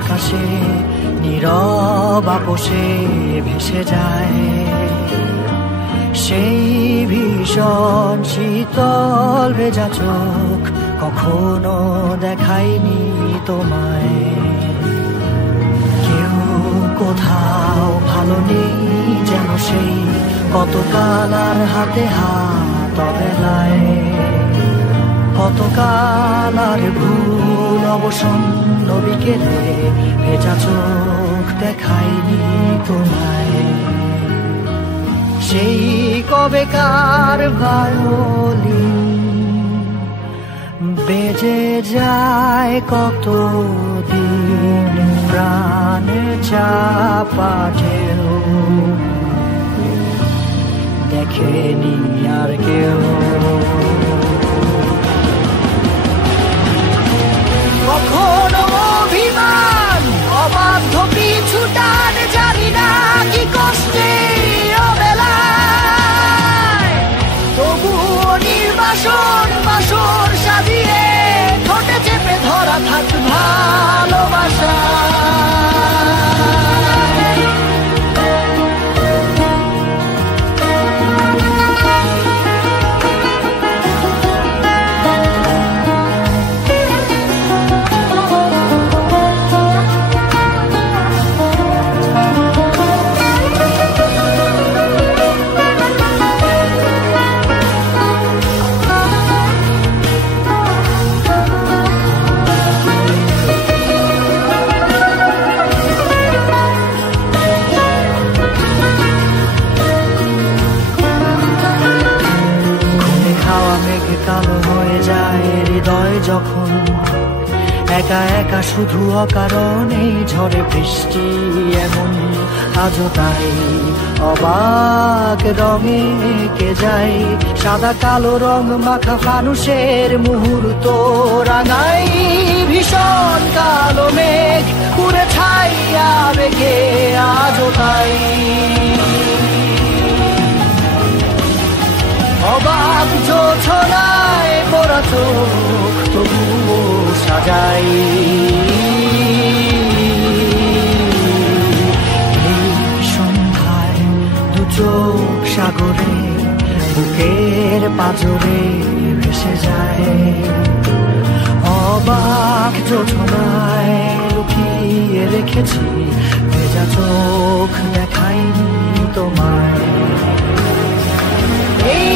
আকাশে নীরব আপোষে ভেসে যায়। সেই ভীষণ শীতল ভেজা চোখ কখনো দেখায়নি তোমায়। কেউ কোথাও ভালো নেই যেন সেই কতকাল আর হাতে হাত অবেলায়। কতকাল আর ভুল অবসন্ন বিকেলে ভেজা চোখ দেখায়নি তোমায়। সেই কবেকার ভায়োলিন বেজে যায় কতদিন প্রাণে চাপা ঢেউ দেখেনি আর কেউ। কখনো অভিমান অবাধ্য পিছু টান জানি না কি কষ্টে অবেলায়, তবুও নির্বাসন বাসর সাজিয়ে ঠোঁটে চেপে ধরা থাক ভালোবাসা। কালো হয়ে যায় হৃদয় যখন একা একা শুধু অকারণে ঝড়ে বৃষ্টি এমন আজও তাই অবাক রঙে এঁকে যায়। সাদা কালো রং মাখা ফানুষের মুহূর্ত রাঙাই ভীষণ কালো মেঘ পুরে ছাইয়া বেগে আজও তাই। অবাক জোছনায় পড়া চোখ তবুও সাজাই। এই সন্ধ্যায় দু চোখ সাগরে বুকের পাঁজরে ভেসে যায়। অবাক জোছনায় লুকিয়ে রেখেছি ভেজা চোখ দেখাইনি তোমায়। এই